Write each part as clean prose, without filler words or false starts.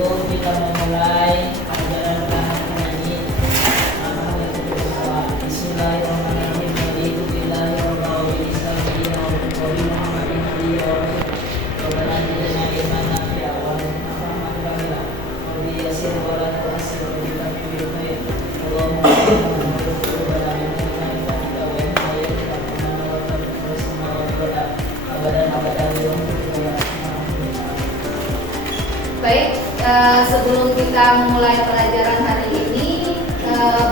Sebelum kita memulai pelajaran bahasa ini, maka kita berdoa. Bismillahirrahmanirrahim. Baik, sebelum kita memulai pelajaran hari ini,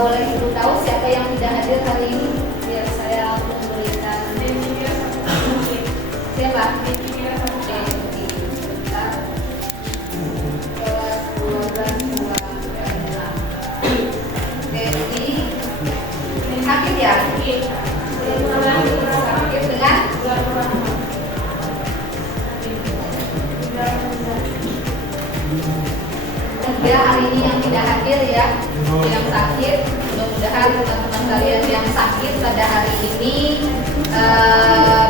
boleh Ibu tahu siapa yang tidak hadir hari ini? Biar saya memberikan. Siapa? Sakit ya? Sakit dengan? Ya, hari ini yang tidak hadir ya, yang sakit. Mudah-mudahan teman-teman kalian yang sakit pada hari ini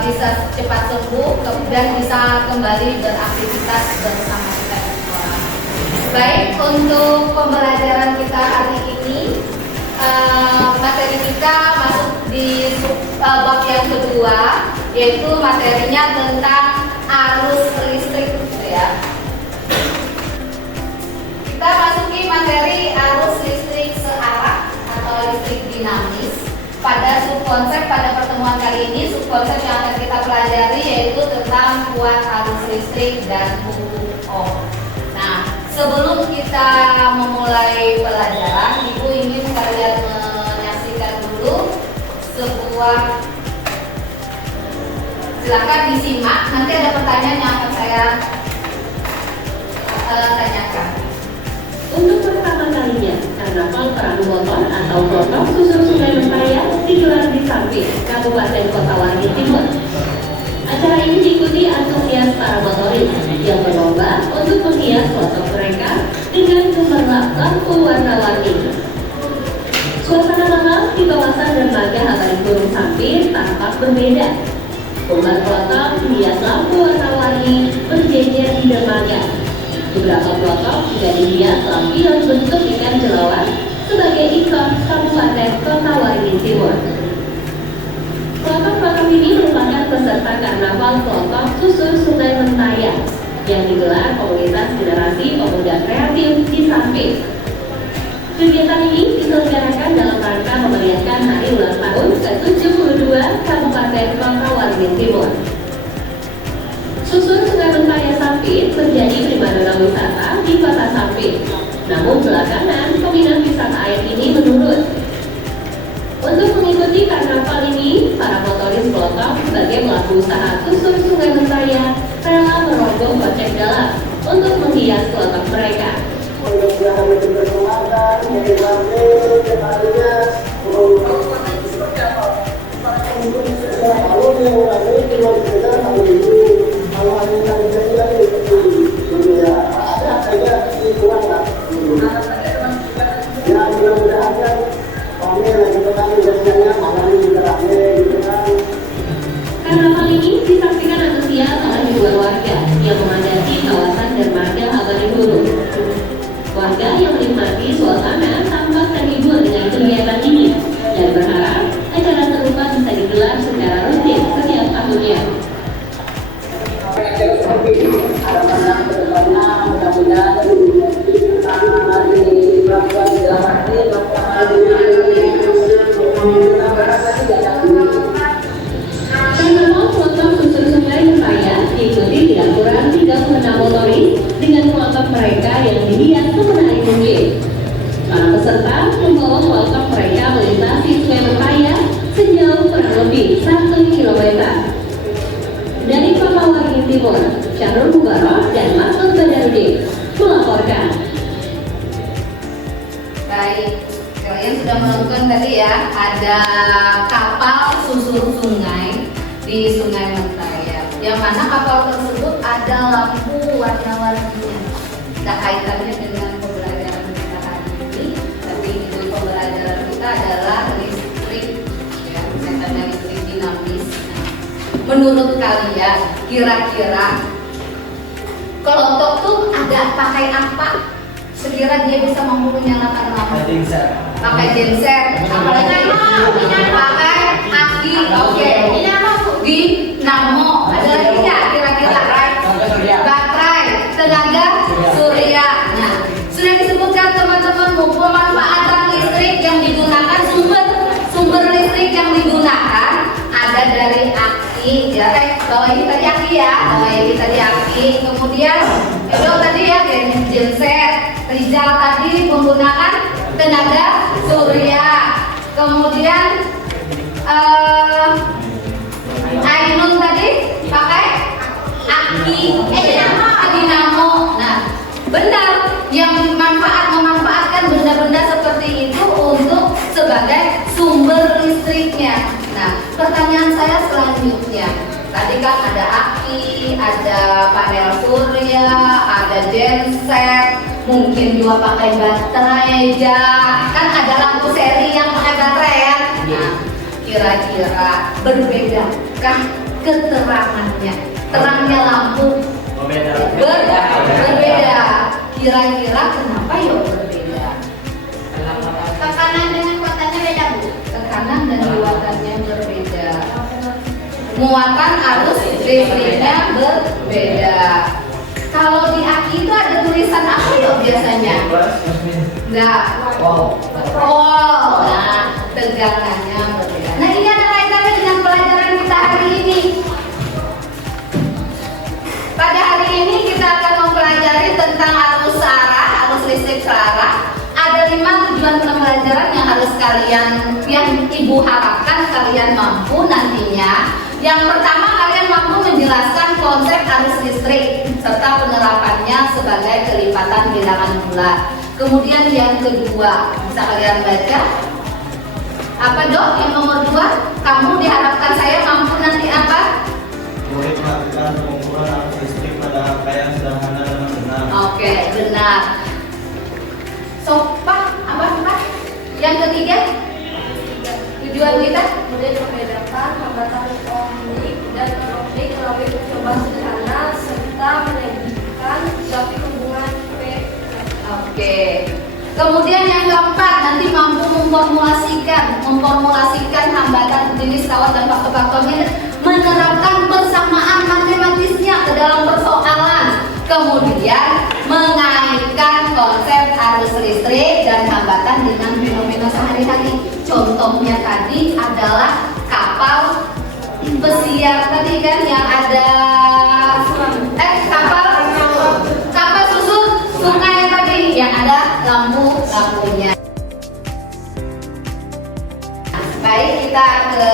bisa cepat sembuh dan bisa kembali beraktivitas bersama kita di sekolah. Baik, untuk pembelajaran kita hari ini, materi kita masuk di bab yang kedua, yaitu materinya tentang arus listrik, ya. Kita masuki materi arus listrik searah atau listrik dinamis. Pada subkonsep pada pertemuan kali ini, subkonsep yang akan kita pelajari yaitu tentang kuat arus listrik dan hukum Ohm. Nah, sebelum kita memulai pelajaran, Ibu ingin kalian menyaksikan dulu sebuah. Silakan disimak. Nanti ada pertanyaan yang akan saya tanyakan. Untuk pertama kalinya, Karnaval Perahu Motor atau Protok Susur Sungai Mentaya digelar di Sampit, Kabupaten Kota Waringin Timur. Acara ini diikuti antusias para motoris yang berlomba untuk menghias motor mereka dengan gemerlap lampu warna-warni. Suasana malam di kawasan dermaga Habaring Gunung Sampit tampak berbeda. Puluhan protok hias lampu warna-warni berjejer di dermaga. Beberapa protok juga dihias lampion bentuk ikan jelawar sebagai ikon Kabupaten Kota Waringin Timur. Protok-protok ini merupakan peserta Karnaval Protok Susur Sungai Mentaya yang digelar komunitas generasi pemuda kreatif di Sampit. Kegiatan ini diselenggarakan dalam rangka memeriahkan hari ulang tahun ke-72 Kabupaten Kota Waringin Timur. Susur Sungai Mentaya Sampit menjadi primadona wisata di Kota Sampit. Namun belakangan peminat wisata air ini menurun. Untuk mengikuti karnaval ini, para motoris Protok sebagai pelaku usaha Susur Sungai Mentaya rela merogoh kocek dalam untuk menghias kelotok mereka. Karnaval ini disaksikan antusias oleh ribuan warga yang memadati kawasan dermaga Habaring Gunung. Warga yang menikmati suasana tampak terhibur dengan kegiatan ini dan berharap acara serupa bisa digelar secara rutin setiap tahunnya. Seperti ini, harapannya ke depannya mudah-mudahan dilakukan di dalam hati, Karnaval Protok Susur Sungai Mentaya diikuti tidak kurang 36 motoris dengan kelompok mereka yang dihias semenarik mungkin. Para peserta membawa kelompok mereka melintasi Sungai Mentaya sejauh kurang lebih 1 km. Dari Kota Waringin Timur, Syahrul Mubarok dan Mahfud Badarudin melaporkan. Baik, kalian sudah menonton tadi ya, ada kapal susur sungai di Sungai Mentaya, yang mana kapal tersebut ada lampu warna-warninya. Ada kaitannya dengan pembelajaran kita hari ini, tapi itu pembelajaran kita adalah listrik, ya, kaitannya listrik dinamis. Nah, menurut kalian, kira-kira kelotok tuh ada pakai apa sekira dia bisa mampu menyalakan lampu? Pakai genset. Apalagi pakai aki. Oke. Dinamo. Ada lagi nggak kira-kira? Baterai, tenaga surya. Nah, sudah disebutkan teman-teman pemanfaatan listrik yang digunakan, sumber listrik yang digunakan ada dari aki. Ya, bahwa ini tadi aki ya, bahwa ini tadi aki. Kemudian itu tadi ya genset. Rizal tadi menggunakan tenaga surya. Kemudian Ainun tadi pakai aki, dinamo. Nah, benar, yang memanfaatkan benda-benda seperti itu untuk sebagai sumber listriknya. Nah, pertanyaan saya selanjutnya, tadi kan ada aki, ada panel surya, ada genset, mungkin juga pakai baterai ya. Kan ada lampu seri yang pakai baterai ya. Nah, kira-kira berbedakah keterangannya? Terangnya lampu berbeda. Kira-kira kenapa ya berbeda? Tekanan dengan kuatannya beda, Bu. Tekanan dan muatannya berbeda. Muatan arus listriknya berbeda. Kalau di aki itu ada tulisan apa ya biasanya? Enggak. Oh, nah tegangannya berbeda. Nah, ini ada kaitannya dengan pelajaran kita hari ini. Pada hari ini kita akan mempelajari tentang arus listrik searah. Ada 5 tujuan pembelajaran yang harus yang Ibu harapkan kalian mampu nantinya. Yang pertama, kalian mampu menjelaskan konsep arus listrik serta penerapannya sebagai kelipatan bilangan bulat. Kemudian yang kedua, bisa kalian baca. Apa dok? Yang nomor 2, kamu diharapkan saya mampu nanti apa? Murid melakukan pengukuran arus listrik pada rangkaian sederhana dengan benar. Oke, benar. Pak, apa Pak? Yang ketiga, tujuan kita Kemudian membedakan hambatan ohmik dan non-ohmik melalui percobaan sederhana serta menyajikan grafik hubungan P. Oke. Kemudian yang keempat, nanti mampu memformulasikan hambatan jenis kawat dan faktor-faktornya, menerapkan persamaan matematisnya ke dalam persoalan. Kemudian mengaitkan konsep arus listrik dan hambatan dengan fenomena sehari-hari. Contohnya tadi adalah kapal pesiar tadi kan yang ada kapal susur sungai tadi yang ada lampunya. Baik, kita ke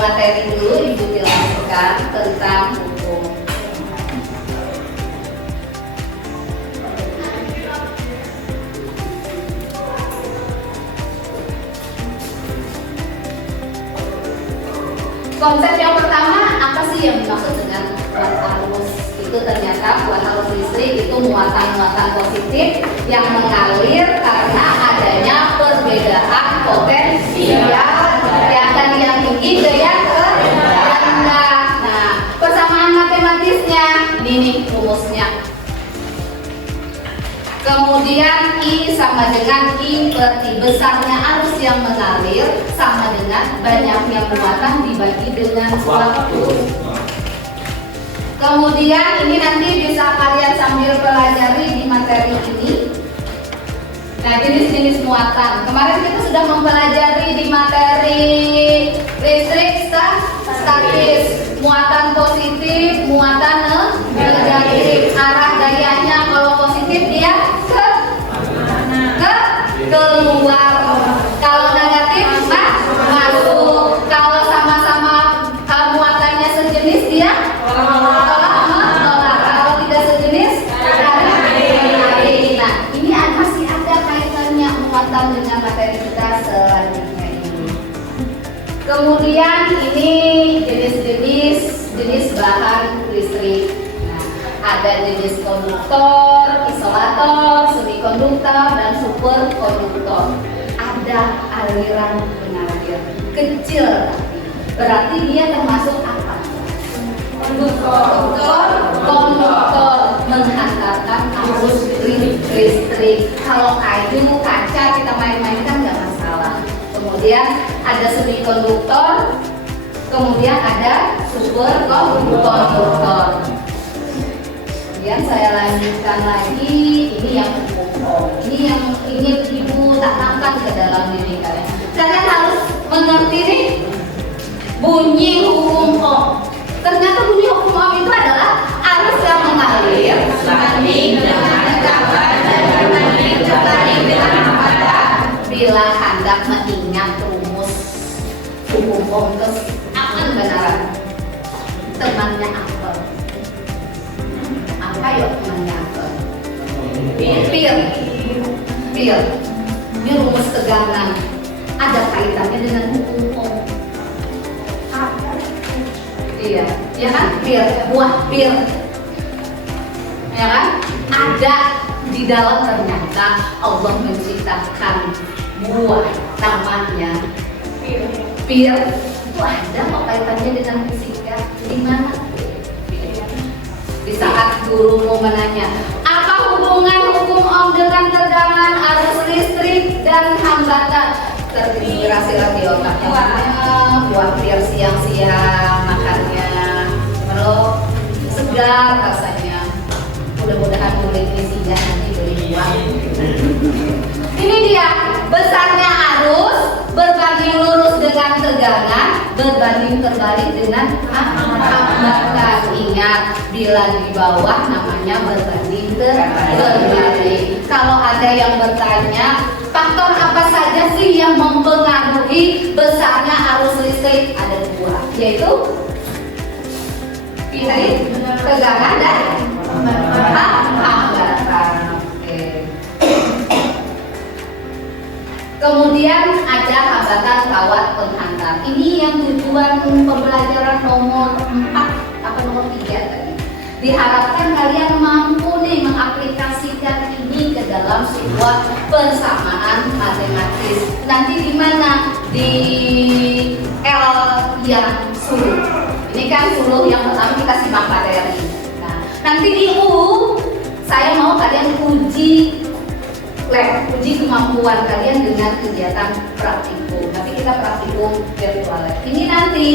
materi dulu. Ibu jelaskan tentang hukum. Konsep yang pertama, apa sih yang dimaksud dengan muatan arus? Itu ternyata muatan arus listrik itu muatan-muatan positif yang mengalir karena adanya perbedaan potensial yang tadi yang tinggi ke yang rendah. Nah, persamaan matematisnya ini nih rumusnya. Kemudian I sama dengan I per I, besarnya arus yang mengalir sama dengan banyaknya muatan dibagi dengan waktu. Kemudian ini nanti bisa kalian sambil pelajari di materi ini. Nah, jenis-jenis muatan. Kemarin kita sudah mempelajari di materi listrik statis, muatan positif, muatan negatif. Arah gayanya kalau positif dia keluar, kalau negatif masuk. Kalau sama-sama muatannya sejenis dia menolak. Kalau tidak sejenis tarik. Nah, ini masih ada kaitannya muatan dengan materi kita selanjutnya ini. Kemudian ini jenis bahan listrik. Nah, ada jenis konduktor, isolator, semikonduktor, dan superkonduktor. Ada aliran mengalir kecil, berarti dia termasuk apa? Konduktor menghantarkan arus listrik. Kalau kayu, kaca kita main-mainkan nggak masalah. Kemudian ada semikonduktor, kemudian ada superkonduktor. Kemudian saya lanjutkan lagi, ini yang hukum Ohm. Ini yang ingin Ibu tanamkan ke dalam diri kalian. Kalian harus mengerti nih bunyi hukum Ohm. Ternyata bunyi hukum Ohm itu adalah arus yang mengalir sebanding dengan bila hendak mengingat rumus hukum Ohm terus akan benaran temannya apa? Apa yuk temannya apa? Pir. Ini rumus tegangan ada kaitannya dengan hukum Ohm. Iya, ya kan? Buah pir, ya kan? Ada di dalam, ternyata Allah menciptakan buah namanya pir. Itu ada kok kaitannya dengan fisika. Di mana? Di saat gurumu menanya, apa hubungan hukum Ohm dengan tegangan, arus listrik dan hambatan? Terinspirasi lagi otaknya. Buah pir siang-siang makannya, kalau segar rasanya. Mudah-mudahan boleh isinya nanti beli buah. Ini dia besarnya arus berbanding lurus dengan tegangan, berbanding terbalik dengan hambatan. Ingat, bila di bawah namanya berbanding terbalik. Kalau ada yang bertanya, faktor apa saja sih yang mempengaruhi besarnya arus listrik? Ada dua, yaitu tegangan dan hambatan. Kemudian ada hambatan kawat penghantar. Ini yang tujuan pembelajaran nomor 4 apa nomor 3 tadi. Diharapkan kalian mampu nih mengaplikasikan ini ke dalam sebuah persamaan matematis. Nanti di mana? Di L yang suluh. Ini kan suluh yang pertama kita simak materi. Nah, nanti di U saya mau kalian uji lab, uji kemampuan kalian dengan kegiatan praktikum. Tapi kita praktikum virtual lab. Ini nanti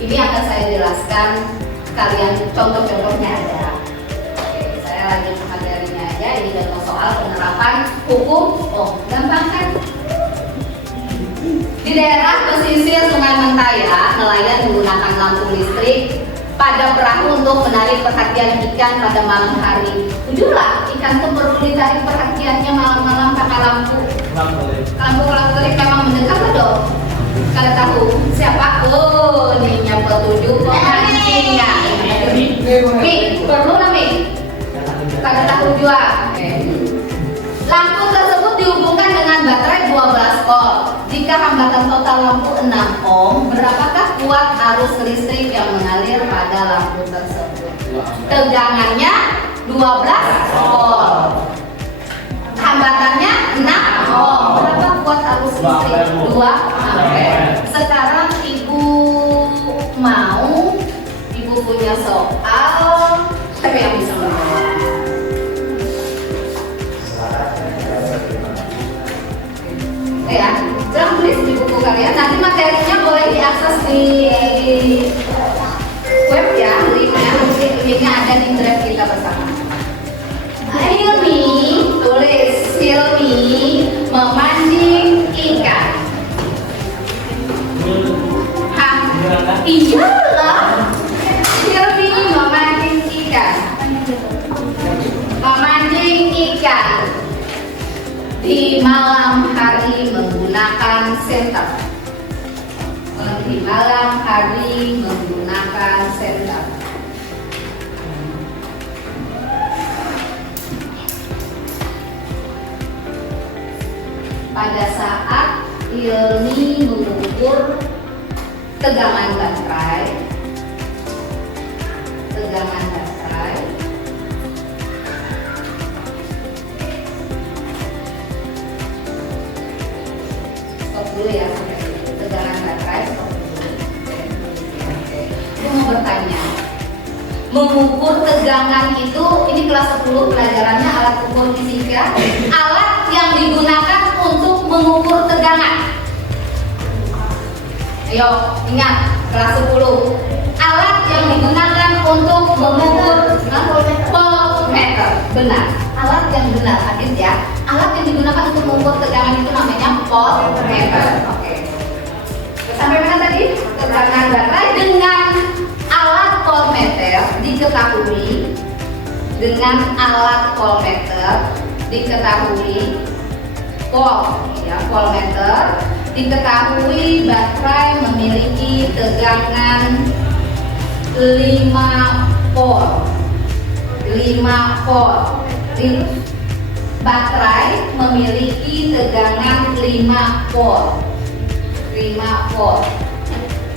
ini akan saya jelaskan. Kalian contoh-contohnya ada. Oke, saya lanjut materinya aja. Ini contoh soal penerapan hukum Ohm. Gampang kan? Di daerah pesisir Sungai Mentaya, nelayan menggunakan lampu listrik pada perahu untuk menarik perhatian ikan pada malam hari. Jujurlah, ikan itu perlu ditarik perhatiannya malam-malam pakai lampu. Lampu listrik memang mendekat dong. Kalian tahu siapa? Oh, ininya petunjuk pemancingnya. Mi, perlu lah Mi. Kalian tahu juga. Lampu tersebut dihubungkan dengan baterai 12 volt. Jika hambatan total lampu 6 ohm, berapakah kuat arus listrik yang mengalir pada lampu tersebut? Tegangannya 12 volt. Hambatannya 6 ohm. Berapa kuat arus listrik? 2 ampere. Sekarang Ibu mau, Ibu punya soal, siapa yang bisa menjawab? Ya, jangan tulis di buku kalian. Nanti materinya boleh diakses di web ya, linknya ada di drive kita bersama. Hilmi, tulis Hilmi memancing ikan. Hah? Iyalah, Hilmi memancing ikan. Memancing ikan di malam hari menggunakan setup. Di malam hari menggunakan setup. Pada saat Hilmi mengukur tegangan baterai, stop dulu ya, tegangan baterai stop dulu. Aku mau bertanya, Mengukur tegangan itu, ini kelas 10 pelajarannya alat ukur fisika. Alat yang digunakan untuk mengukur tegangan. Ayo, ingat, kelas 10. Alat yang digunakan untuk mengukur voltmeter. Benar, alat yang benar, Adit ya. Alat yang digunakan untuk mengukur tegangan itu namanya voltmeter. Oke. Sampai mana tadi? Tegangan baterai dengan alat voltmeter diketahui. Dengan alat voltmeter diketahui voltmeter diketahui baterai memiliki tegangan 5 volt. 5 volt. Baterai memiliki tegangan 5 volt. 5 volt.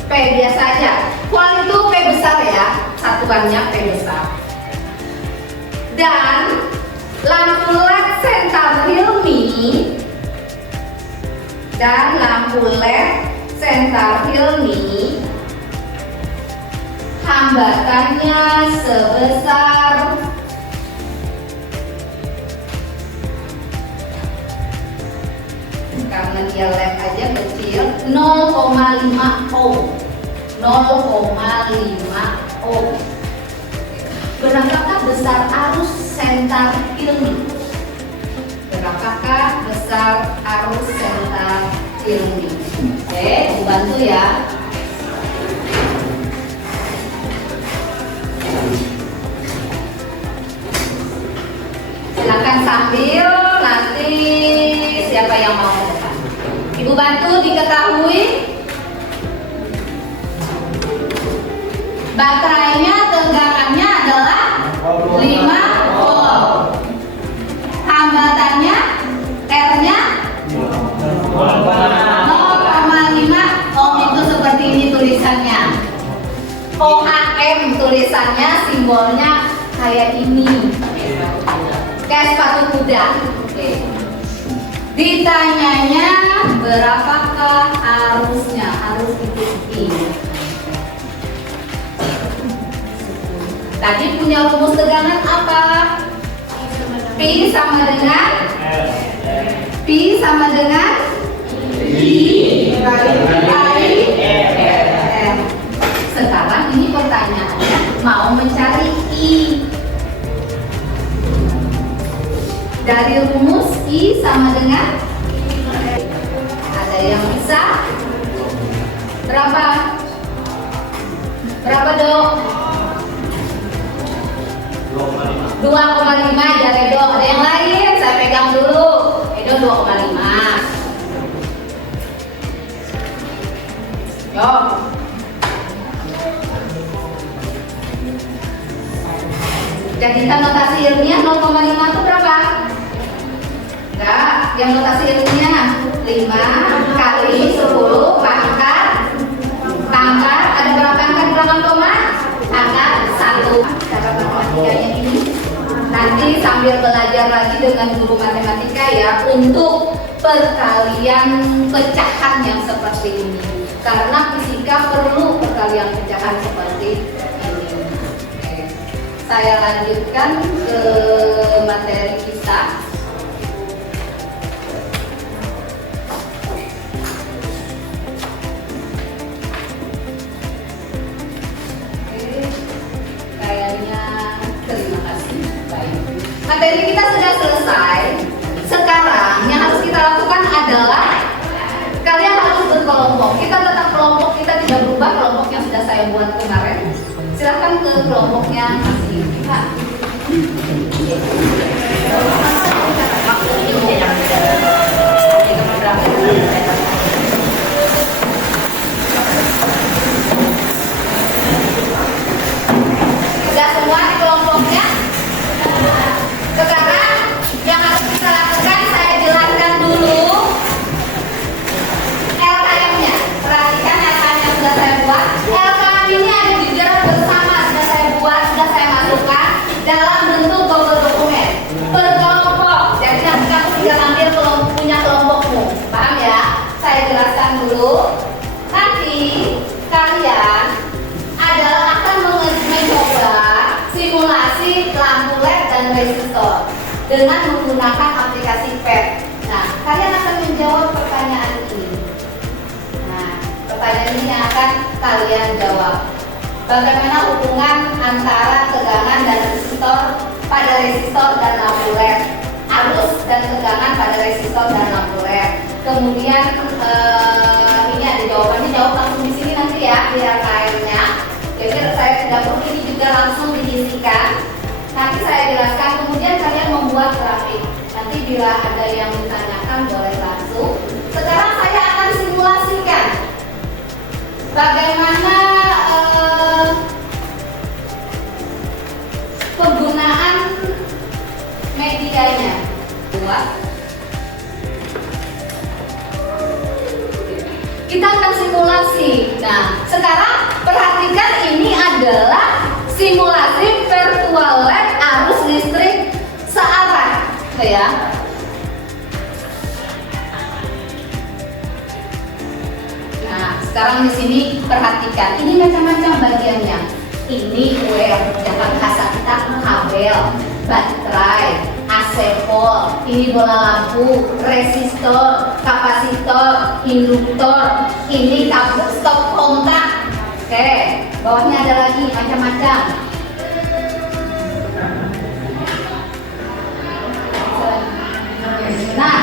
P biasa aja. Volt itu P besar ya, satuannya P besar. Dan lampu LED Centaur Hilmi dan lampu LED Centaur Hilmi hambatannya sebesar karena dia LED aja kecil 0,5 ohm. 0,5 ohm. Berapakah besar arus Centaur Hilmi? Berapakah besar arus Centaur Hilmi? Oke, dibantu ya. Silakan sambil nanti siapa yang mau ke depan. Ibu bantu diketahui baterainya tegangannya adalah 5 volt. Hambatannya R-nya 0,5 ohm. Itu seperti ini tulisannya. OHM tulisannya, simbolnya kayak ini. Kayak sepatu kuda. Oke. Ditanyanya berapakah arusnya? Arus itu tadi punya rumus tegangan apa? P sama dengan I kali R. Sekarang ini pertanyaannya mau mencari I. Dari rumus I sama dengan, ada yang bisa? Berapa? Berapa dok? 2,5 aja Edo. Ada yang lain? Saya pegang dulu. Edo 2,5. Yo. Jadikan notasi ilmiah 0,5 itu berapa? Enggak, yang notasi ilmiah 5 kali 10 pangkat ada berapa angka di belakang koma? Angka 1. Cara matematikanya ini nanti sambil belajar lagi dengan guru matematika ya, untuk perkalian pecahan yang seperti ini, karena fisika perlu perkalian pecahan seperti ini. Oke. Saya lanjutkan ke materi kita. Materi kita sudah selesai. Sekarang yang harus kita lakukan adalah kalian harus berkelompok. Kita tetap kelompok, kita tidak berubah kelompok yang sudah saya buat kemarin. Silahkan ke kelompoknya masih. Sudah semua di kelompoknya? Sekarang yang harus kita lakukan, saya jelaskan dulu LKM-nya. Perhatikan LKM yang sudah saya buat. LKM ini ada di draft bersama, sudah saya buat, sudah saya masukkan dalam bentuk Google dokumen. dengan menggunakan aplikasi PET. Nah, kalian akan menjawab pertanyaan ini. Nah, pertanyaan ini yang akan kalian jawab. Bagaimana hubungan antara tegangan dan resistor pada resistor dan lampu LED? Arus dan tegangan pada resistor dan lampu LED. Kemudian ini ada jawabannya, jawab langsung di sini nanti ya di yang lainnya. Jadi saya tidak perlu ini juga langsung diisikan. Nanti saya jelaskan. Kemudian kalian membuat grafik. Nanti bila ada yang ditanyakan boleh langsung. Sekarang saya akan simulasikan bagaimana penggunaan medianya. Kita akan simulasi. Nah, sekarang perhatikan ini adalah simulasi virtual LED arus listrik searah, ya. Nah, sekarang di sini perhatikan, ini macam-macam bagiannya. Ini wire, dalam bahasa kita kabel, baterai, AC port, ini bola lampu, resistor, kapasitor, induktor, ini kabel stop kontak. Oke, bawahnya ada lagi macam-macam. Nah,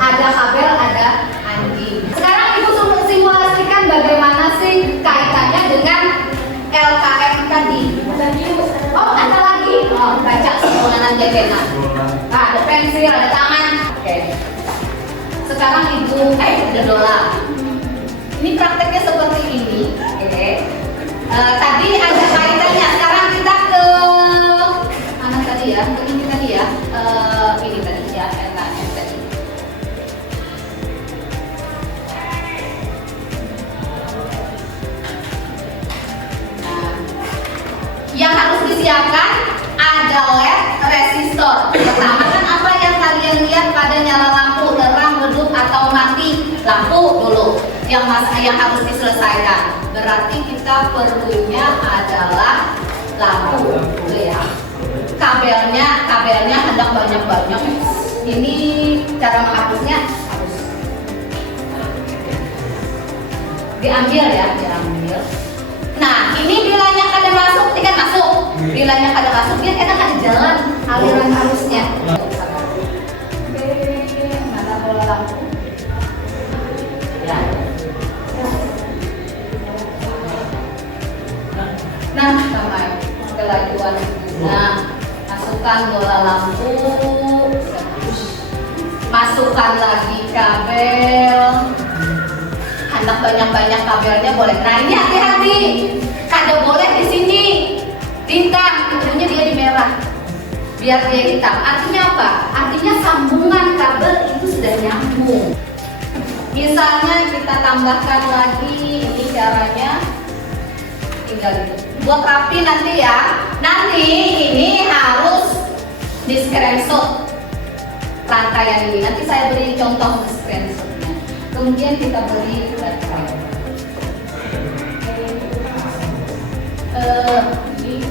ada kabel, ada anjing. Sekarang ibu simulasikan bagaimana sih kaitannya dengan LKM tadi. Oh, ada lagi. Oh, baca pengulangan jaketan. Nah, ada pensil, ada tangan. Oke. Sekarang ibu, ada dolar. Ini prakteknya seperti ini. Oke. Tadi ada kaitannya. Sekarang kita ke mana tadi ya? Ke ini tadi ya. Ini tadi ya, LKM tadi. Yang harus disiapkan ada LED, resistor. Pertama kan apa yang kalian lihat pada nyala lampu, terang, redup atau mati lampu dulu. Yang harus diselesaikan. Berarti kita perlunya adalah lampu, ya. Kabelnya hendak banyak-banyak. Ini cara menghapusnya harus diambil ya, diambil. Nah, ini bilanya kada masuk, tidak masuk. Bilanya kada masuk, dia kadang ada jalan aliran arusnya. Oke, mana bola lampu? Ya. Nah, sama kelajuan. Nah, masukkan bola lampu. Masukkan lagi kabel. Hendak banyak-banyak kabelnya boleh. Nah, ini hati-hati. Kada boleh di sini bintang, tentunya dia di merah. Biar dia hitam. Artinya apa? Artinya sambungan kabel itu sudah nyambung. Misalnya kita tambahkan lagi, ini caranya tinggal itu. Buat rapi nanti ya. Nanti ini harus di screenshot rangkaian ini. Nanti saya beri contoh screenshotnya. Kemudian kita beri baterai. Ini.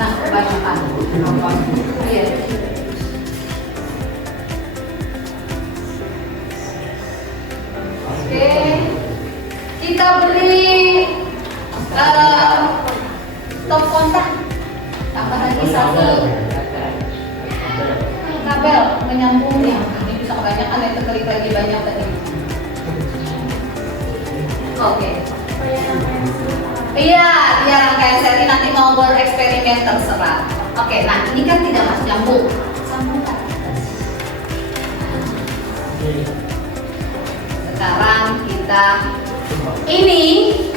Nah, kebanyakan. Iya. Oke. Kita beri stop kontak. Tambah lagi satu. Kabel menyambungnya. Ini bisa kebanyakan, itu klik lagi banyak tadi. Oke. Iya, dia rangkaian seri nanti mau bereksperimen terserah. Oke, nah ini kan tidak masuk nyambung. Sambungkan. Sekarang kita ini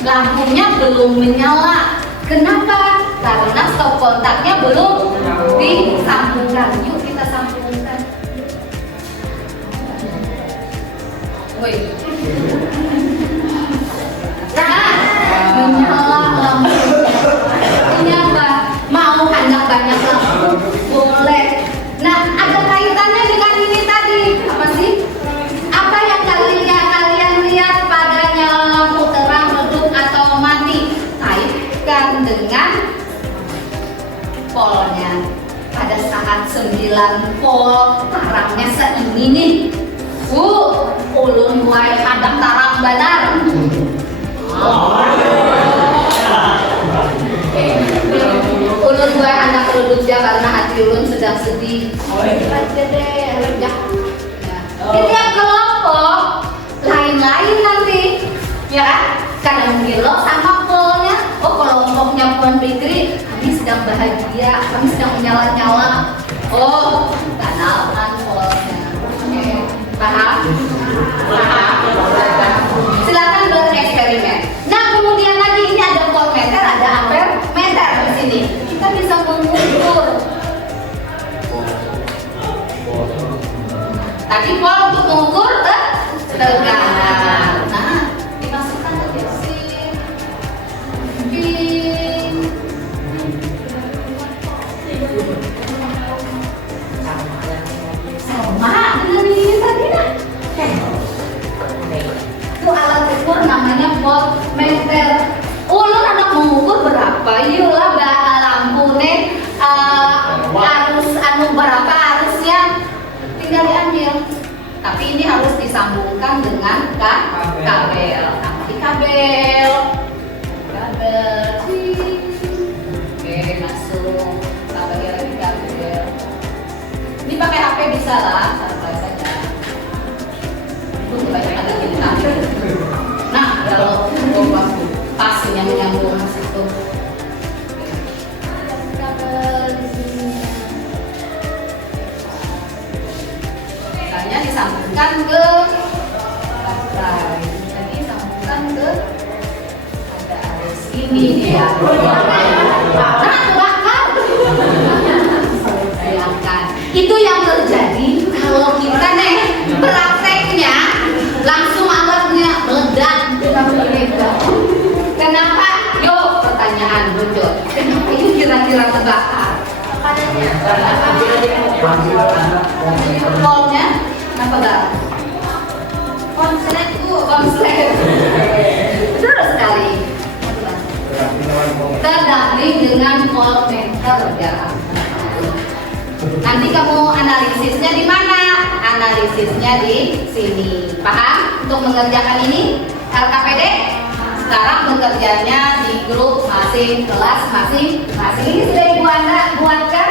lampunya belum menyala. Kenapa? Karena stop kontaknya belum disambungkan. Yuk kita sambungkan. Woi. Menyala lampu. Artinya apa? Mau hendak banyak lampu boleh. Nah, ada kaitannya dengan ini tadi. Apa sih? Apa yang kalian lihat pada nyala lampu terang, redup atau mati? Kaitkan dengan polnya. lihat 9 volt tarangnya seini nih. Ulun wae hadang tarang benar. Ulun wae anak produknya karena hati ulun sedang sedih. Aja deh, ya. Di tiap kelompok lain-lain nanti, ya kan? Kadang gelo sama polnya. Oh, kelompoknya Puan Fikri, kami sedang bahagia, kami sedang menyala-nyala. Oh, kenalkan polnya. Oke, paham? Paham? Silakan bereksperimen. Nah, kemudian lagi ini ada voltmeter, ada ampermeter di sini. Kita bisa mengukur. Tadi volt untuk mengukur tekanan. Nah, dimasukkan ke mesin. Sama dengan ini tadi nah. Itu alat ukur namanya voltmeter. Ulun anak mengukur berapa? Yulah baha lampu nih arus berapa arusnya tinggal diambil. Tapi ini harus disambungkan dengan kabel. Nah, di kabel. Oke, masuk. Kita bagi lagi kabel. Ini pakai HP bisa lah, santai saja. Kebanyakan lagi di kabel. Nah, kalau pas yang menyambung situ. Kabel di sini. Misalnya disambungkan ke baterai, jadi disambungkan ke ada arus ini dia. Nah, terbakar. Bayangkan, itu yang terjadi kalau kita nih prakteknya langsung alatnya meledak. Kenapa? Yuk, pertanyaan muncul. Kenapa ini kira-kira terbakar? Polnya apa enggak? Konslet. Betul sekali. Tergabung dengan voltmeter ya. Nanti kamu analisisnya di mana? Analisisnya di sini. Paham? Untuk mengerjakan ini LKPD sekarang bekerjanya di grup masing kelas masing-masing. Ini sudah Ibu Anda buatkan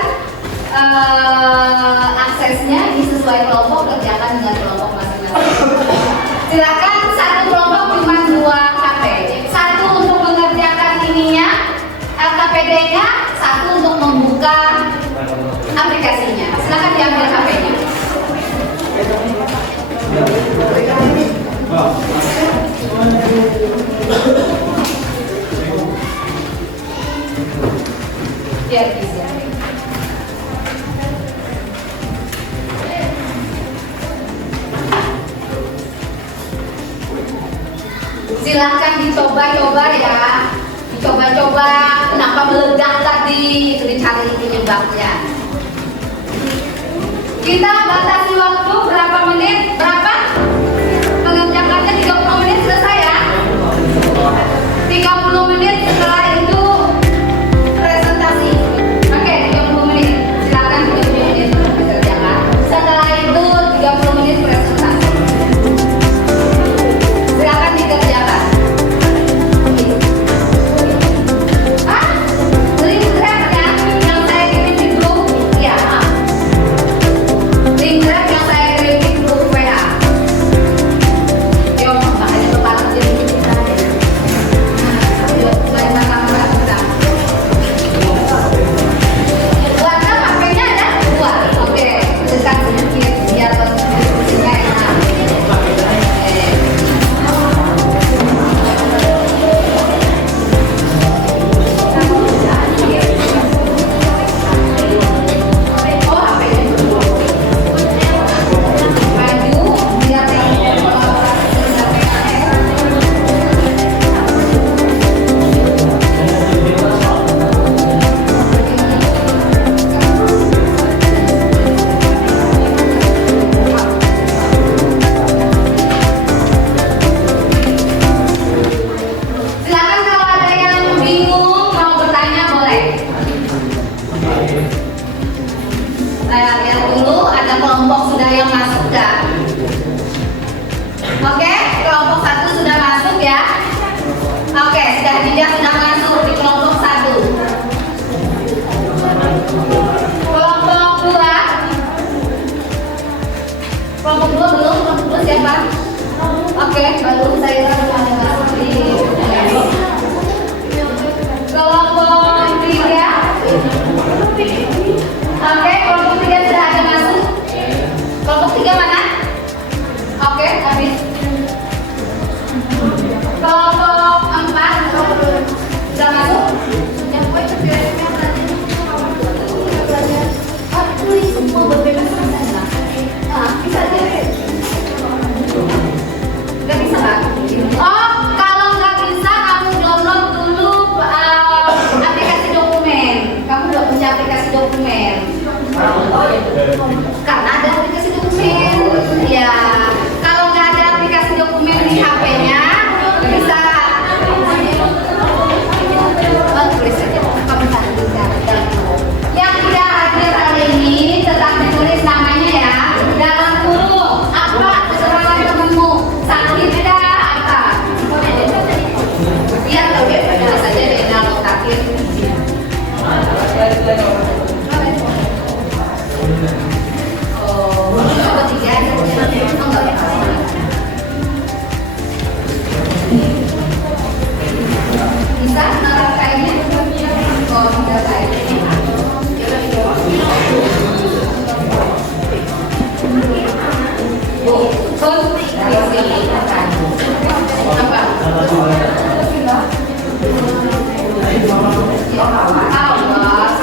aksesnya, ini sesuai kelompok, kerjakan dengan kelompok masing-masing. Silakan satu kelompok cuma 2 HP. Satu untuk mengerjakan ininya LKPD-nya, satu untuk membuka aplikasinya. Silakan diambil HP-nya. Biar bisa. Silahkan dicoba-coba ya. Dicoba-coba kenapa meledak tadi, itu dicari penyebabnya. Kita batasi waktu berapa menit? Berapa? Mengerjakannya 30 menit selesai ya. 30 menit setelah itu presentasi. Oke, 30 menit. Silakan 30 menit dikerjakan. Setelah itu 30 menit presentasi. Silakan dikerjakan. Link grab ya, yang saya kirim di grup. Ya. Link grab yang saya kirim di grup WA. Saya lihat dulu ada kelompok sudah yang masuk nggak? Oke, kelompok 1 sudah masuk ya. Oke, sudah masuk di kelompok 1. Kelompok 2. Kelompok 2 belum, kelompok 2 siapa? Oke, baru saya sudah masuk di kelompok 3. Oke, kelompok 3 sudah ada masuk. Kelompok 3 mana? Oke, habis. Kelompok 4 sudah masuk. Semua berbeda sama bisa aja. Nggak bisa nggak? Oh, kalau nggak bisa kamu download dulu aplikasi dokumen. Kamu udah punya aplikasi dokumen. Karena ada aplikasi dokumen. Ya, kalau nggak ada aplikasi dokumen di HP-nya, bisa. Tulis aja. Kamu harus yang tidak hadir hari ini tetap ditulis namanya ya dalam kurung. Apa terserah temenmu, sakit tidak apa. Biar tahu ya, tulis saja deh kalau sakit. Oh, coba 3 aja. Oh, enggak ya. Bisa naruh kainnya? Oh, tidak kainnya.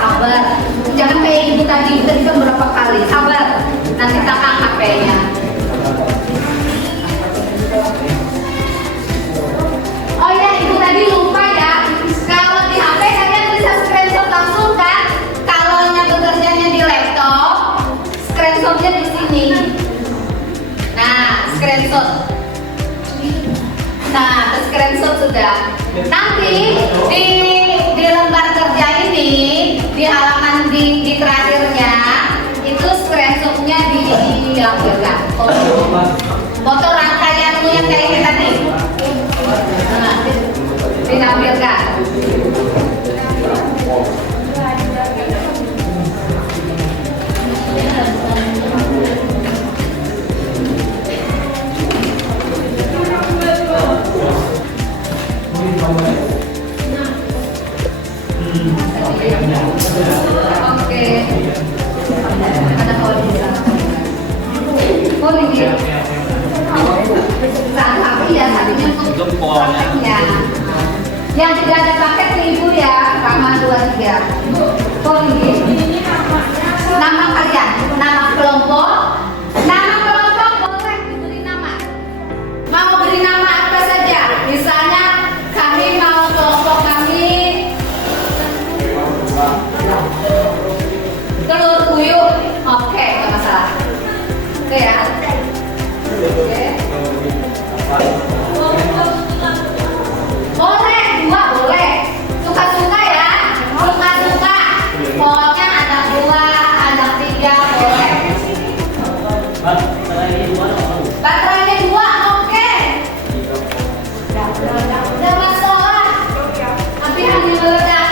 Sabar, jangan kayak ibu tadi kan berapa kali. Sabar, nanti takang HP-nya. Oh ya, ibu tadi lupa ya. Kalau di HP kalian bisa screenshot langsung kan? Kalau yang bekerjanya di laptop, screenshotnya di sini. Nah, screenshot. Nah, screenshot sudah. Nanti di lembar kerja ini, di halaman di terakhirnya, itu screenshotnya dilampirkan. Foto rangkaianmu yang kayak ini tadi. Nah, ditampilkan. Oke. Ada kalau di sana. Oh ini. Satu ya, satunya untuk prakteknya. Yang tidak ada paket nih ibu ya, Rama 23. Oh ini. Nama kalian, nama kelompok boleh diberi nama. Mau beri nama apa saja? Misalnya kami mau kelompok kami telur puyuh. Oke, nggak masalah. Oke ya. Oke. Boleh, 2 boleh. Suka-suka ya. Suka-suka. Pokoknya ada 2, ada 3 boleh. Baterainya 2, oke. Udah masalah. Tapi hanya meledak.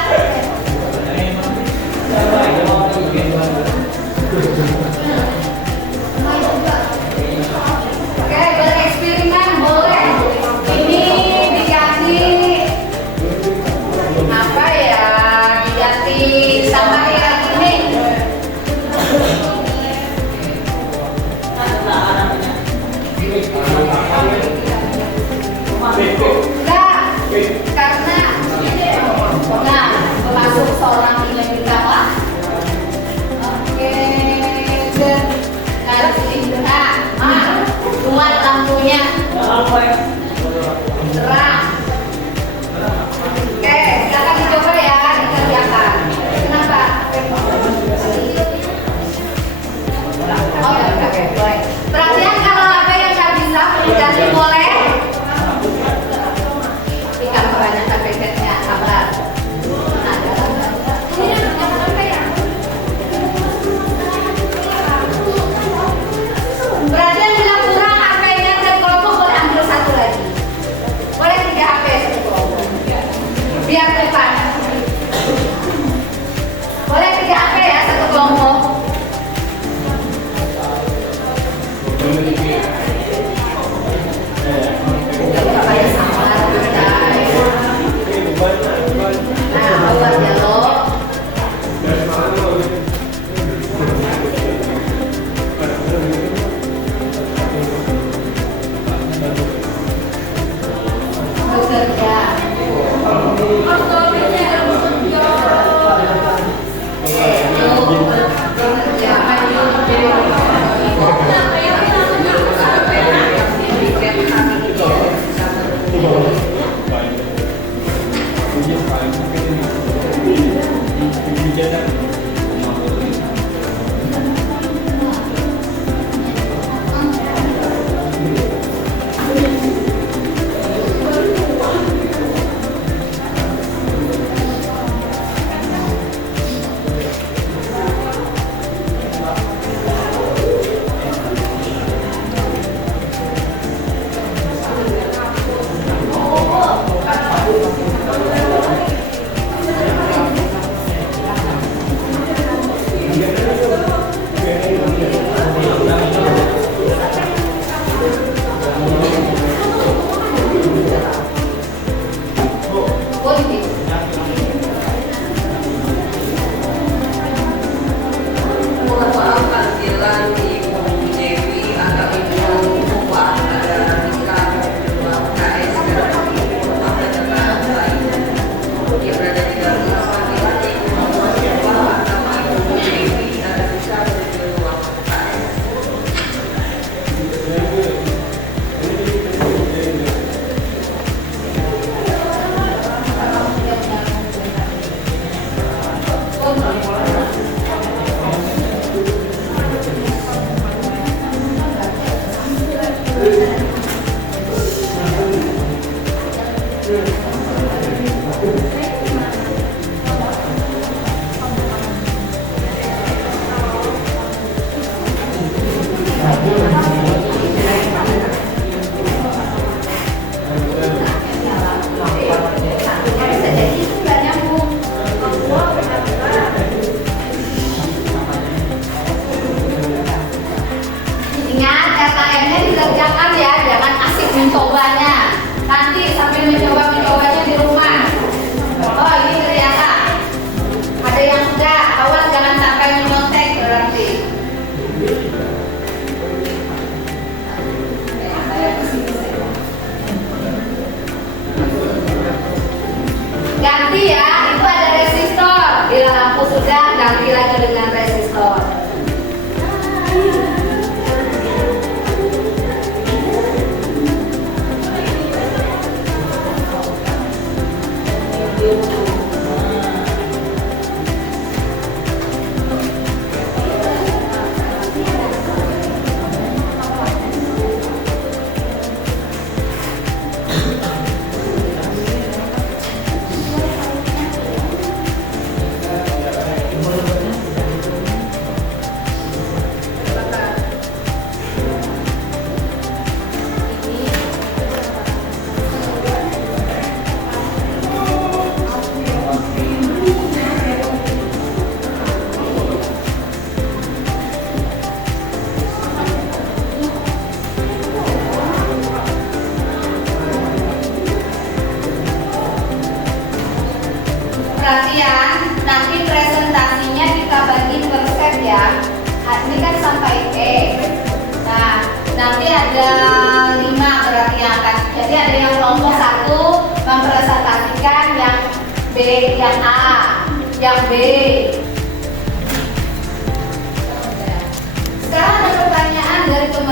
Oke, bereksperimen boleh. Ini diganti apa ya? Diganti sama yang ini. Enggak, karena masuk seorang nilai di bawah. Oke, harus dilihat. Buat lampunya terang. Oke, silakan dicoba ya, dikerjakan. Kenapa? Oh, oke, boleh. Perhatian kalau apa yang nggak bisa diganti boleh. Ikan kebanyakan paketnya, sabar. Nah, ini apa ya?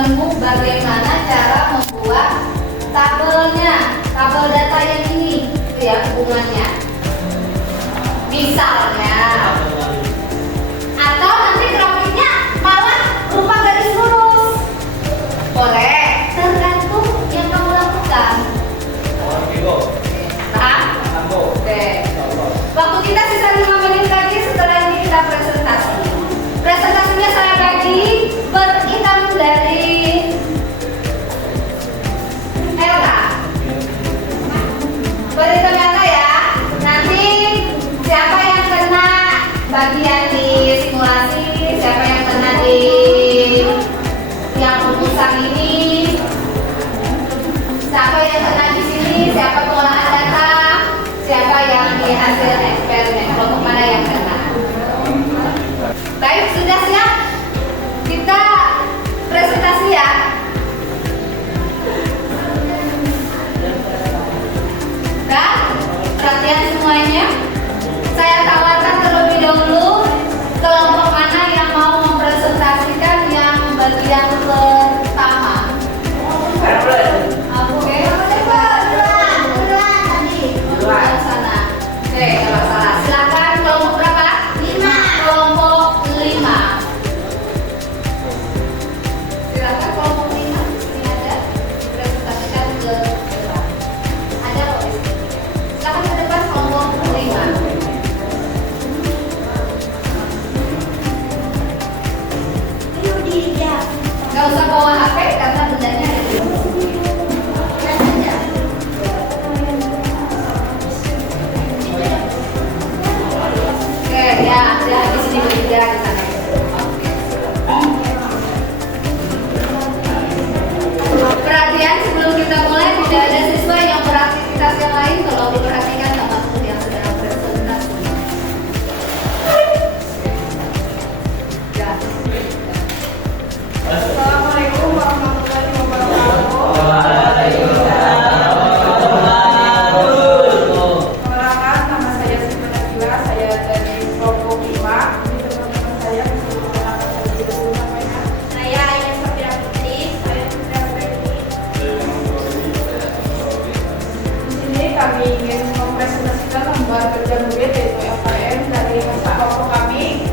menemukan bagaimana cara membuat tabelnya, tabel data yang ini, itu ya hubungannya. Misalnya, atau nanti grafiknya malah berupa garis lurus. Boleh, tergantung yang kamu lakukan. Oke. Waktu kita sisa 5 menit lagi, setelah ini kita presentasi. Presentasinya saya bagi beritem dari Elka. Beritem Elka ya. Nanti siapa yang kena bagian di simulasi, siapa yang kena di yang rumusan ini, siapa yang kena di sini, siapa pengolahan data, siapa yang di hasil eksperimen, kelompok mana yang kena. Baik, sudah siap? Kita presentasi ya. Dan perhatian semuanya. Saya tawarkan terlebih dahulu kelompok mana yang mau mempresentasikan yang bagian pertama. Oke, duluan sana. Oke, kalau salah. Silakan kelompok berapa? 5. Kelompok 5. Silakan kelompok 5. Ini ada presentasikan ke depan. Ada kok di sini. Silakan ke depan kelompok 5. Gak usah bawa HP karena bendanya ada di sini. Oke, ya, di sini bertiga di sana. Perhatian sebelum kita mulai, tidak ada siswa yang beraktivitas yang lain. Kalau diperhatikan termasuk yang sedang presentasi. Ya. Assalamualaikum warahmatullahi wabarakatuh. Perkenalkan, nama saya Siti Nabila, saya dari kelompok 5. Ini teman-teman saya bisa diperkenalkan terlebih dahulu namanya. Saya Ayu Safira Putri, saya Fitria Putri. Di sini kami ingin mempresentasikan lembar kerja murid yaitu LKM dari masa kelompok kami.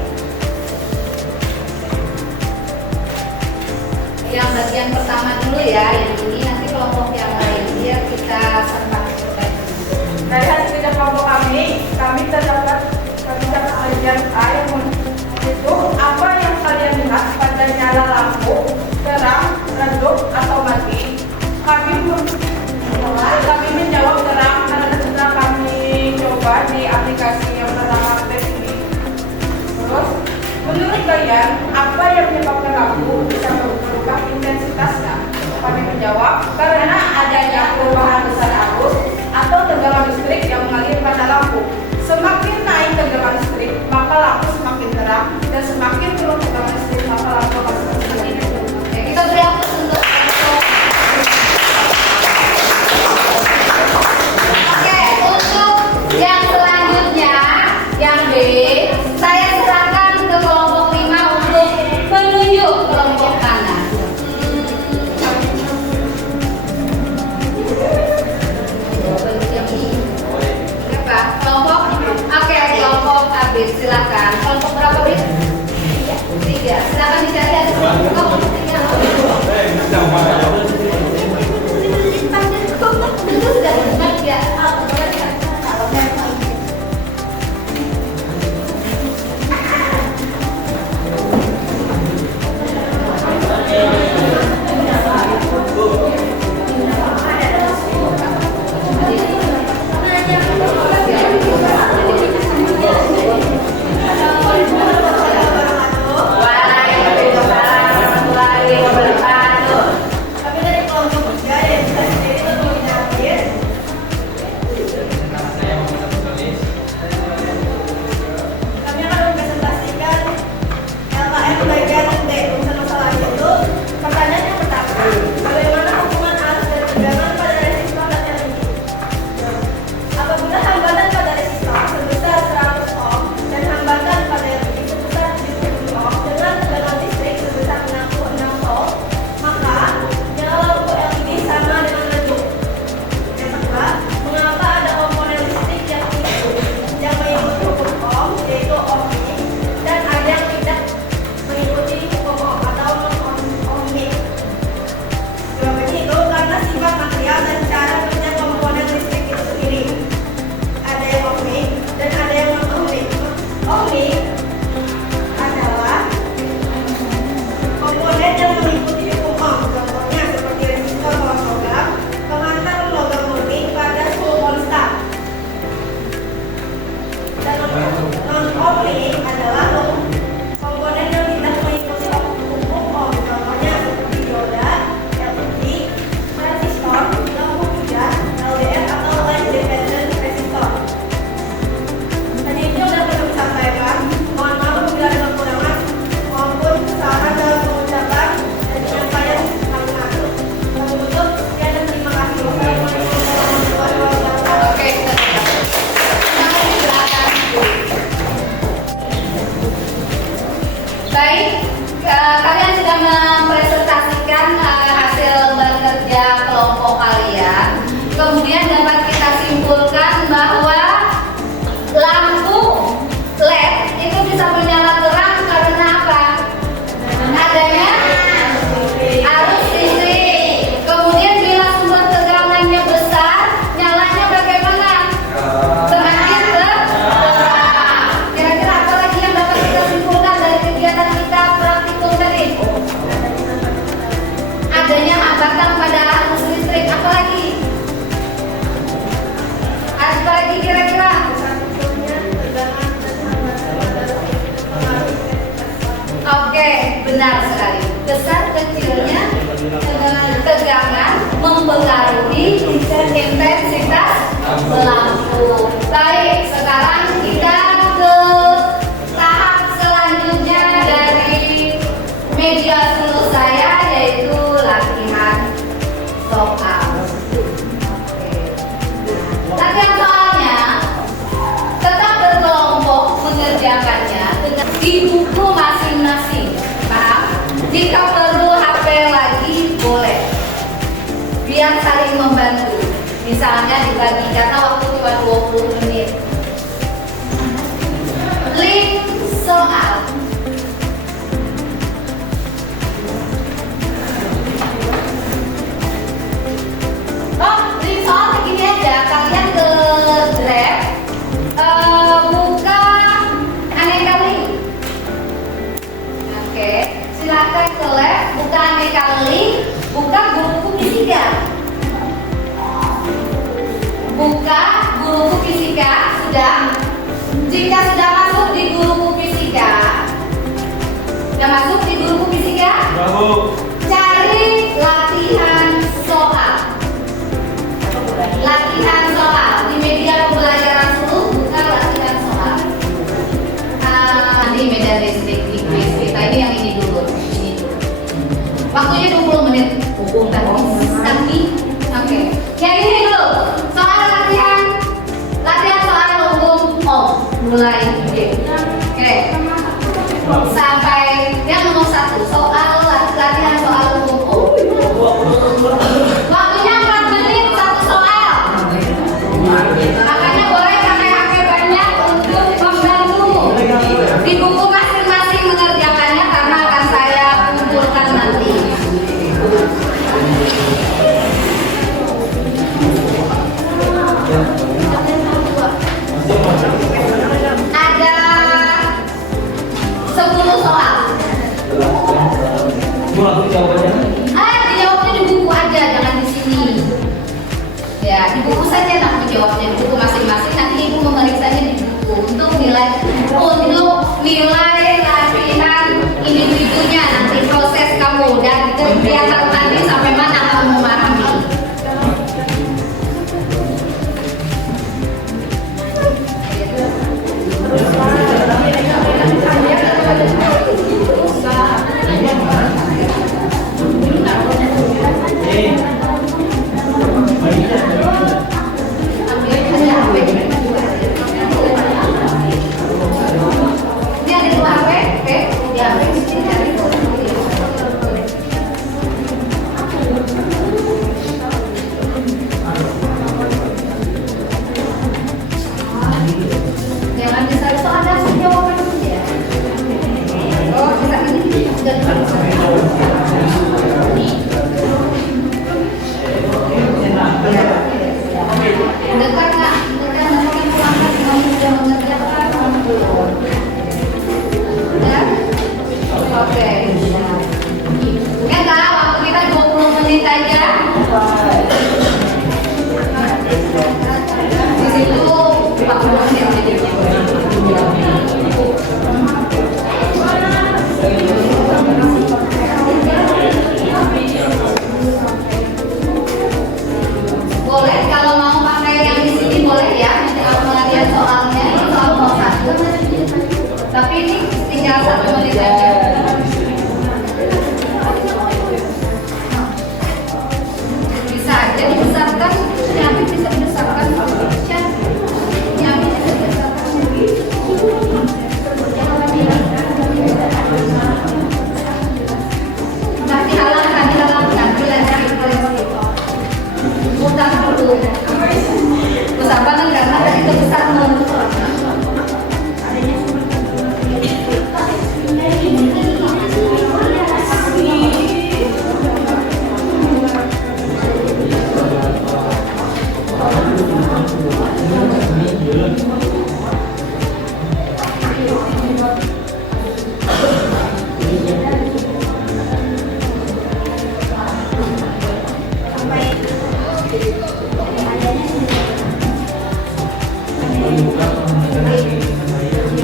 Yang bagian pertama dulu ya, yang ini nanti kelompok yang lain biar kita serta. Dari hasil kerja kelompok kami terdapat bagian A yang itu apa yang kalian lihat pada nyala lampu, terang, redup atau mati. Kami menjawab terang karena sudah kami coba di aplikasi yang bernama Tes ini. Terus, menurut kalian apa yang menyebabkan lampu bisa berubah intensitasnya? Kami menjawab karena adanya perubahan besar arus atau tegangan listrik yang mengalir pada lampu. Semakin naik tegangan listrik, maka lampu semakin terang, dan semakin turun tegangan listrik, maka lampu akan semakin gelap. Oke, kita beri aplaus untuk Oke, untuk yang selanjutnya, yang B, saya serahkan ke kelompok 5 untuk menunjuk kelompok mana. Berapa? Kelompok? Oke, kelompok AB, silakan. Kelompok berapa, Bri? 3. Silakan dicari ada kelompok 3. Itu sudah benar ya. Kami dari kelompok 3 yang kita sendiri mendominasi. Kami akan mempresentasikan LKM bagian B. Urusan masalah itu. Pertanyaan yang pertama, bagaimana hubungan arus dan tegangan pada resistor dan LED? Apabila hambatan pada resistor sebesar 100 ohm dan hambatan pada LED sebesar 70 ohm dengan tegangan listrik sebesar 66 volt, maka Komponen yang meliputi hukum OM, contohnya seperti resistor logam, pengantar logam murni pada suhu konstan. Dan non-OM ini adalah komponen yang tidak mengikuti hukum OM, contohnya seperti dioda, LED, resistor, lampu hijau, LDR atau light dependent resistor. Hanya itu yang dapat kami sampaikan. Mohon maaf apabila ada kekurangan maupun kesalahan dalam pengucapan dan penyampaian kami maksud. Kami tutup. Sekian dan terima kasih. Wassalamualaikum warahmatullahi wabarakatuh. Oke, kita silakan. Silakan. Baik, kalian sudah mempresentasikan hasil bekerja kelompok kalian. Kemudian dapat kita simpulkan bahwa lampu LED itu bisa menyala terang karena apa? Adanya arus listrik. Kemudian bila sumber tegangannya besar, nyalanya bagaimana? Semakin terang. Kira-kira apa lagi yang dapat kita simpulkan dari kegiatan kita praktikum tadi? Adanya hambatan pada arus listrik. Apa lagi? Apa lagi kira-kira? Oke, benar sekali. Besar kecilnya tegangan mempengaruhi intensitas lampu. Baik, sekarang kita ke tahap selanjutnya dari media suluh saya, yaitu latihan soal. Latihan soalnya tetap berkelompok mengerjakannya dengan di buku masing-masing. Paham? Jika perlu HP lagi boleh, biar saling membantu. Misalnya dibagi karena waktu cuma 20 menit. Link soal. Oh, link soal begini aja. Kalian ke Drive, buka aneka link. Oke, silakan ke lab, buka aneka link, buka buku fisika. Buka buku fisika, sudah. Jika sudah masuk di buku fisika, sudah masuk di buku fisika, cari latihan soal. Latihan soal di media pembelajaran suluh, buka latihan soal. Nanti media listrik di quiz kita ini yang ini dulu. Waktunya 20 menit. Hukum tapi oke. Yang ini dulu. Soal latihan soal hukum OM mulai oke. Sampai yang nomor 1 soal latihan soal Ya enggak, waktu kita 20 menit aja. Di situ 40 menit aja. Boleh kalau mau pakai yang di sini boleh ya. Nanti aku ngeliat soalnya ini soal mau satu. Tapi ini tinggal 1 menit aja. Bisa aja dibesarkan. Nyampe bisa dibesarkan. Nyampe bisa dibesarkan. Dihalalkan, belajar mudah dulu. Besar banget karena tadi itu besar banget.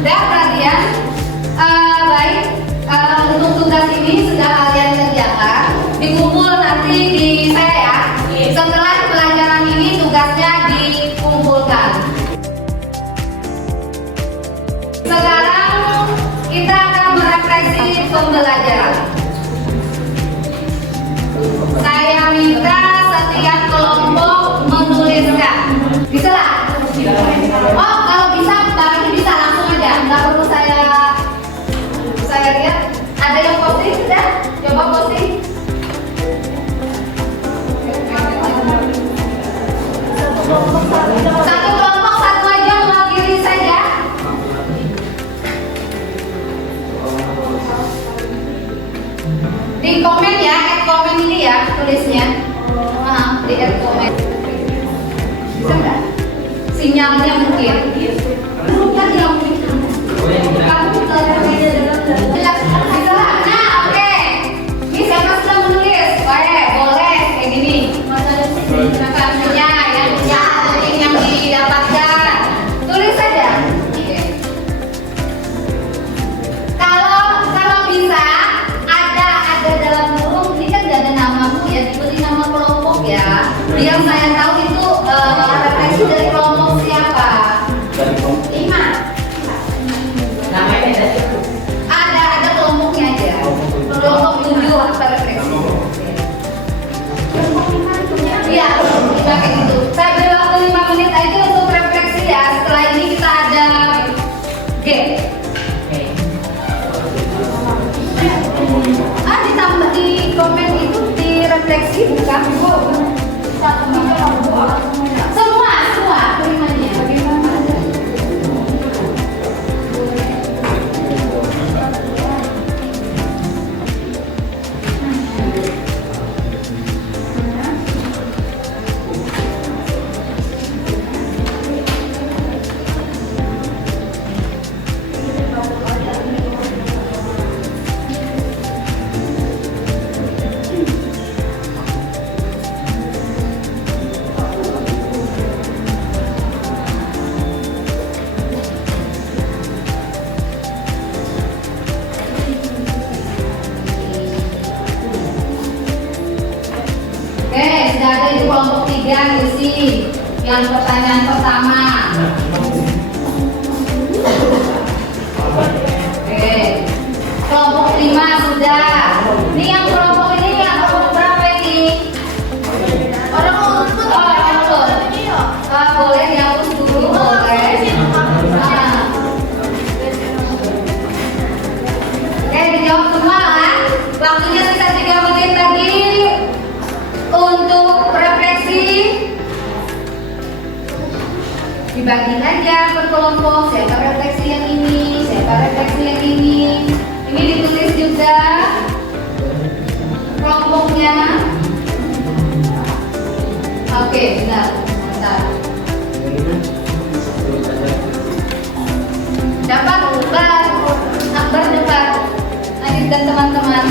Dan perhatian, baik, untuk tugas ini sudah kalian kerjakan, dikumpul nanti di saya ya. Setelah pelajaran ini tugasnya dikumpulkan. Sekarang kita akan merefleksi pembelajaran. Saya minta setiap kelompok menuliskan. Bisa lah? Oh, kalau bisa, barangnya bisa langsung aja. Nggak perlu saya lihat. Ada yang posting sudah? Coba posting. Satu kelompok, satu aja mewakili saja. Di komen ya, add komen ini ya tulisnya. Di add komen. Bisa nggak? Sinyalnya mungkin. Bukan yang bisa lah. Nah, oke. Ini siapa sudah menulis? Boleh, kayak gini. Referensinya yang didapatkan. Tulis saja. Kalau bisa ada dalam burung ini kan ada namamu ya, diberi nama kelompok ya. Biar saya tahu itu referensi dari kelompok siapa. 5. Namanya Ada kelompoknya aja. Kelompok 7 apa referensi. Iya, kita kayak gitu. Saya beri waktu 5 menit aja untuk refleksi ya. Setelah ini kita ada game. Ditambah di komen itu di refleksi bukan? Semua terimanya. Sudah ada di kelompok 3 isi yang pertanyaan pertama. Kelompok 5 sudah. Ini yang kelompok ini yang kelompok berapa ini? Orang urut. Boleh dihapus dulu, boleh. Dijawab semua kan? Waktunya sisa 3 menit lagi untuk refleksi. Dibagi aja per kelompok, siapa refleksi yang ini, siapa refleksi yang ini. Ini ditulis juga kelompoknya. Oke, bentar. Dapat, Akbar dapat. Lanjutkan teman-teman.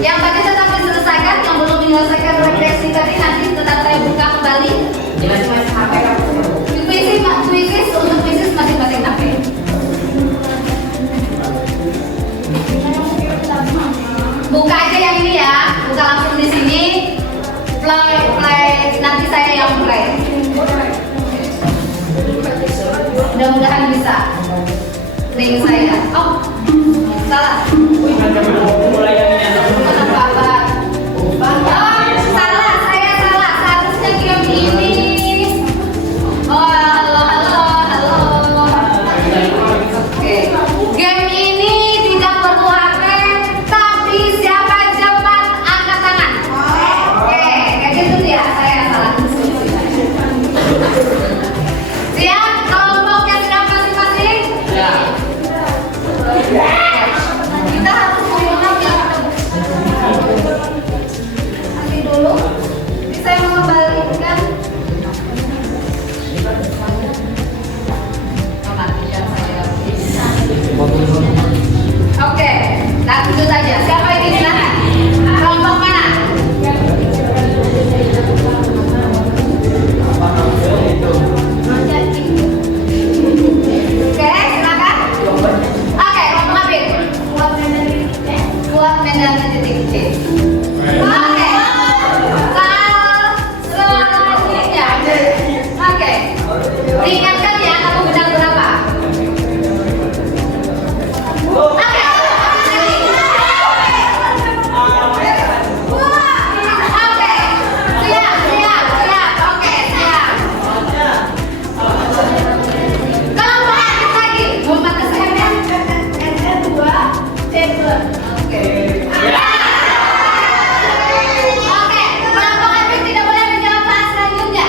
Yang tadi tetap diselesaikan, yang belum menyelesaikan refleksi tadi nanti tetap saya buka kembali. Masing-masing HP kamu. Kuisis untuk kuisis masing-masing HP. Buka aja yang ini ya, buka langsung di sini. Play, nanti saya yang play. Mudah-mudahan bisa. Link saya. Oh, salah. Mulai yang ini. Bapak. Oh, salah, saya salah. Seharusnya game ini. Oh, halo. Oke. Game ini tidak perlu HP, tapi siapa cepat angkat tangan. Oke, kayak gitu ya. Saya salah. Siap? Kelompoknya sudah masing-masing? Ya. Kita harus ngomong yang nanti dulu. Bisa mengembalikan. Oke, lanjut aja. Siapa ini silakan? Kelompok mana? Oke, silakan. Oke, kelompok Abid. Buat medan titik C. Oke. Selanjutnya. Oke. Ingatkan ya, kamu benar berapa? Oke. Oke. Siap. Oke, siap. Kelompok Abid lagi. Lompat ke saya. Oke. Oke, kelompok Abid tidak boleh menjawab saat selanjutnya.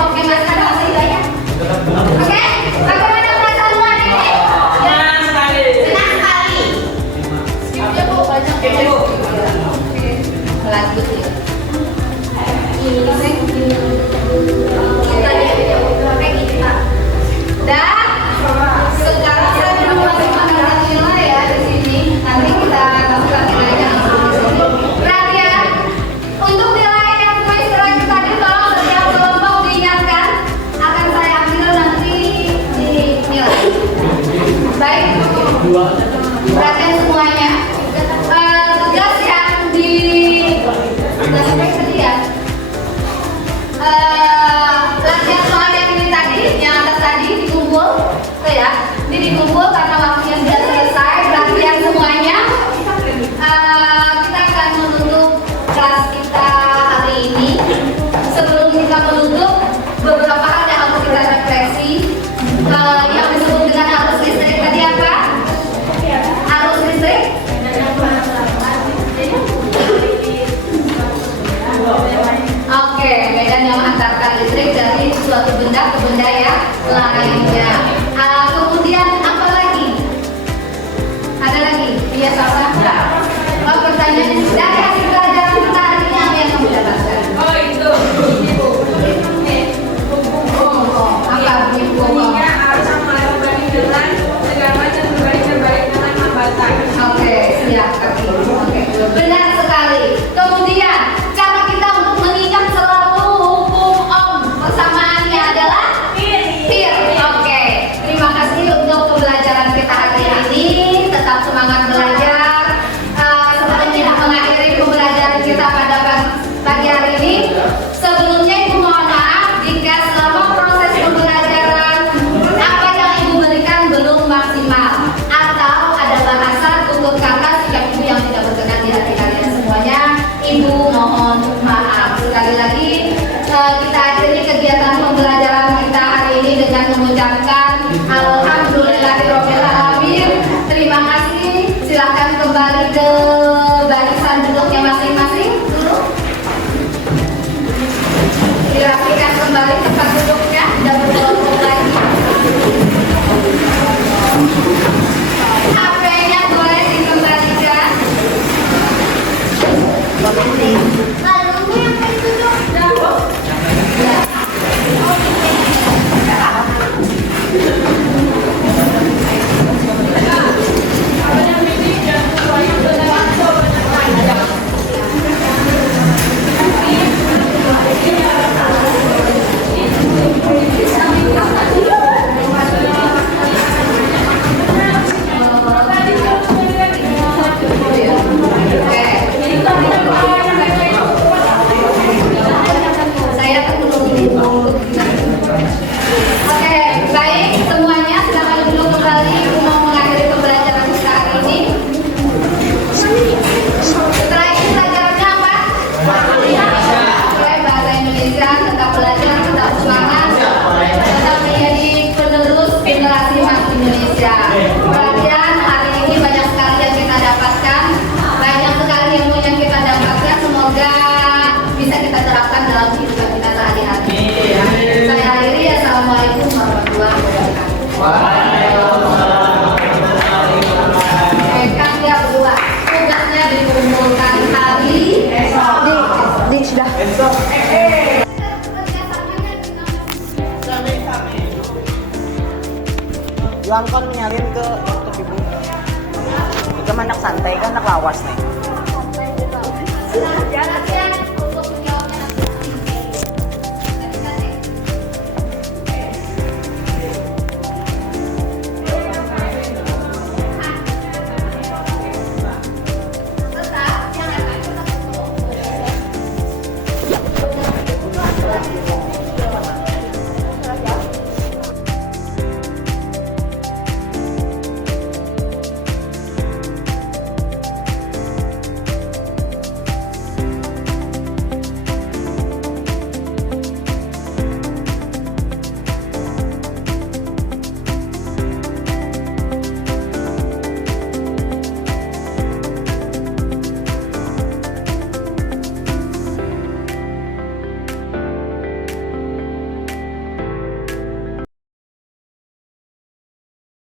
pakai masker masih ya. Oke, bagaimana perasaanmu hari ini? Senang sekali. Senang sekali. Skipnya kok banyak ya. Lanjut ya. Ini saya kita kayak kita. Dan sekarang saya belum masih mengenal nilai ya di sini. Nanti kita masukkan nilainya langsung di sini. Perhatian, untuk nilai yang kuis terakhir tadi tolong setiap kelompok diingatkan akan saya ambil nanti di nilai. Baik, perhatian semuanya. Tugas yang di tugas apa tadi ya? Latihan soal yang ini tadi, yang atas tadi dikumpul, tuh ya, ini dikumpul karena waktunya sudah selesai. Latihan semuanya. Kita akan menutup kelas kita hari ini. Sebelum kita menutup, beberapa hal yang harus kita refleksi. Yang disebut dengan arus listrik tadi apa? Arus listrik. Oke, medan yang menghantarkan listrik dari suatu benda ke benda yang lainnya. Kemudian apa lagi? Ada lagi? Iya, sama? Oh, pertanyaan dari hasil pelajaran kita hari ini apa yang kamu dapatkan? Oh itu. Apa bunyi Bunyinya arus sama berbanding dengan segala dan berbalik dengan hambatan. Oke, siap. Oke, benar sekali. Kemudian cara kita untuk mengingat selalu hukum Ohm persamaannya adalah peer. Oke, terima kasih untuk pembelajaran kita hari ini. Tetap semangat belajar. Sebelum kita mengakhiri pembelajaran kita pada pagi hari ini, sebelumnya Ibu mohon maaf jika selama proses pembelajaran apa yang Ibu berikan belum maksimal atau ada bahasa tutur kata sikap Ibu yang tidak berkenan di hati kalian semuanya. Ibu mohon maaf. Sekali lagi kita akhiri kegiatan pembelajaran kita hari ini dengan mengucapkan alhamdulillahirabbil alamin. Terima kasih. Silakan kembali ke barisan duduknya masing-masing dulu. Dirapikan kembali tempat duduknya dan berkelompok lagi. HP-nya boleh dikembalikan. Lalunya yang duduk. Saya tunggu. Oke, baik semuanya, silakan duduk kembali. Aku mau mengakhiri pembelajaran kita hari ini. Setelah ini pelajarannya apa? Oke, bahasa Indonesia. Tetap belajar, tetap semangat, tetap menjadi penerus generasi Mas Indonesia. Perhatian, hari ini banyak sekali yang kita dapatkan, banyak sekali ilmu yang kita dapatkan. Semoga bisa kita terapkan dalam kehidupan kita sehari-hari. Saya akhiri. Assalamualaikum warahmatullahi wabarakatuh. Kang dia berdua tugasnya dikumpulkan hari sudah. Juang kon nyalin ke YouTube ibu. Itu anak santai kan anak lawas nih.